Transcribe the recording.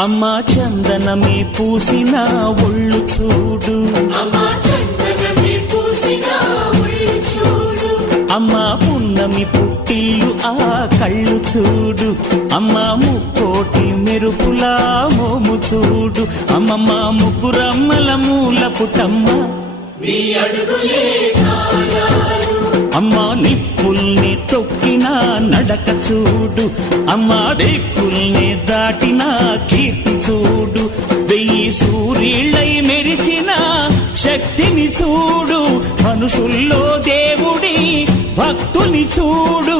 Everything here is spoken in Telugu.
అమ్మా చందనమే పూసిన ఒళ్ళు చూడు, అమ్మా పున్నమి పుట్టిల్లు ఆ కళ్ళు చూడు, అమ్మా ముక్కోటి మెరుపులా మోము చూడు, అమ్మమ్మ ముగ్గురమ్మల మూల పుటమ్మ అమ్మా నిప్పుల్ని తొక్కిన నడక చూడు, అమ్మా దిక్కుల్ని దాటిన కీర్తి చూడు, 1000 సూర్యుళ్ళై మెరిసిన శక్తిని చూడు, మనుషుల్లో దేవుడి భక్తుని చూడు.